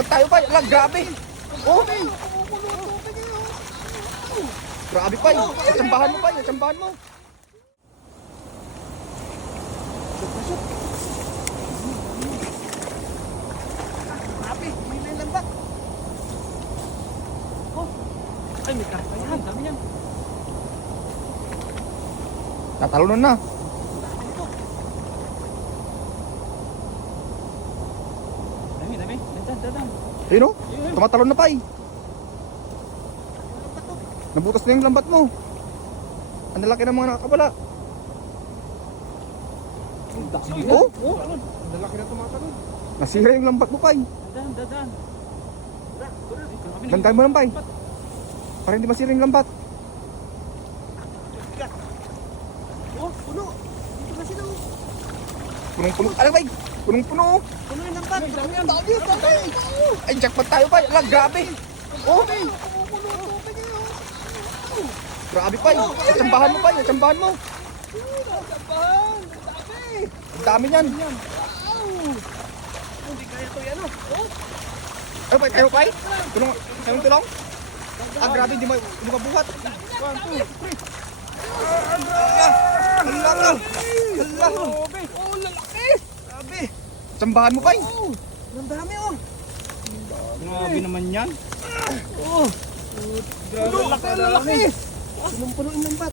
Tayo pa, lang, grabe. Oh. Grabe pa, tsambahan mo pa, tsambahan mo. Grabe, may lambat. Oh, ay may karpa yan, dami yan. Tatalunan na. Dami. Dadan. Ayun o, tumatalon na pa eh. Nabutas na yung lambat mo. Ang lalaki ng mga nakakabala. Oh? Ang lalaki na tumatalon. Nasira yung lambat mo pa eh. Dadan. Bantayan mo lang pa eh. Para hindi masira yung lambat. Oh, puno. Dito na sila. Punong-puno. Alam ba eh? Punong-puno. Puno yung lambat. Dami. Ay, jackpot tayo pa. Alam, grabe. Oh. Grabe pa eh. Tsambahan mo pa eh. Tsambahan mo. Ang dami niyan. Hindi kaya to yan oh. Ay, pa, kayo pa eh. Tulong. Kayong tulong. Ah, grabe. Hindi mo mabuhat. 1, 2, 3. Hala. Oh, lalaki. Grabe. Tsambahan mo pa eh. Ang dami oh. Grabe naman yan. Oh. Grabe lalaki. Punong-puno yung lambat.